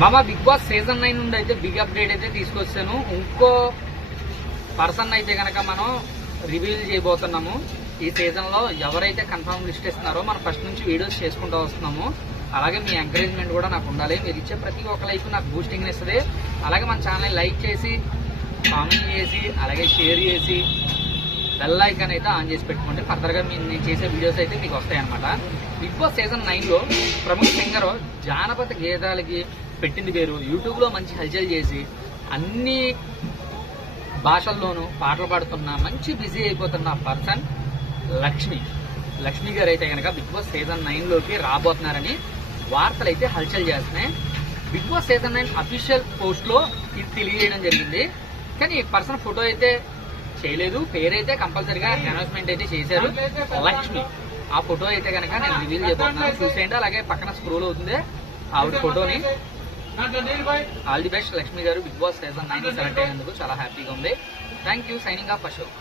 మామ big boss season 9 నుండి అయితే బిగ్ అప్డేట్ అయితే తీసుకొచ్చాను. ఇంకో పర్సన్ అయితే కనుక మనం రివీల్ చేయబోతున్నాము. ఈ సీజన్ లో ఎవరైతే కన్ఫర్మ్ లిస్ట్ ఇస్తున్నారో మనం ఫస్ట్ నుంచి వీడియోస్ చేసుకుంటూ వస్తున్నాము. అలాగే మీ ఎంకరేజ్మెంట్ కూడా నాకు ఉండాలి. మీరు ఇచ్చే ప్రతి ఒక్క లైక్ నాకు బూస్టింగ్ ఇస్తుంది. అలాగే మన ఛానల్ లైక్ చేసి కామెంట్ చేసి అలాగే షేర్ చేసి బెల్ ఐకాన్ అయితే ఆన్ చేసి పెట్టుకోండి. ఫర్దర్ గా నేను చేసే వీడియోస్ అయితే మీకు వస్తాయి అనమాట. బిగ్ బాస్ సీజన్ 9 లో ప్రముఖ సింగర్ జానపద గీతాలకి పెట్టింది పేరు. యూట్యూబ్ లో మంచి హల్చల్ చేసి అన్ని భాషల్లోనూ పాటలు పాడుతున్న మంచి బిజీ అయిపోతున్న పర్సన్ లక్ష్మి గారు అయితే కనుక బిగ్ బాస్ సీజన్ 9 లోకి రాబోతున్నారని వార్తలు అయితే హల్చల్ చేస్తున్నాయి. Big boss season 9 official post లో ఇది తెలియజేయడం జరిగింది. కానీ పర్సన్ ఫోటో అయితే చేయలేదు. పేరైతే కంపల్సరీగా అనౌన్స్మెంట్ అయితే చేశారు లక్ష్మి. ఆ ఫోటో అయితే కనుక నేను రివీల్ చేయబోతున్నాను, చూసేయండి. అలాగే పక్కన స్క్రోల్ అవుతుంది ఆవిడ ఫోటోని. ఆల్ ది బెస్ట్ లక్ష్మి గారు. బిగ్ బాస్ సీజన్ 9 సెలెక్ట్ అయినందుకు చాలా హ్యాపీగా ఉంది. Thank you. Signing off Ashok.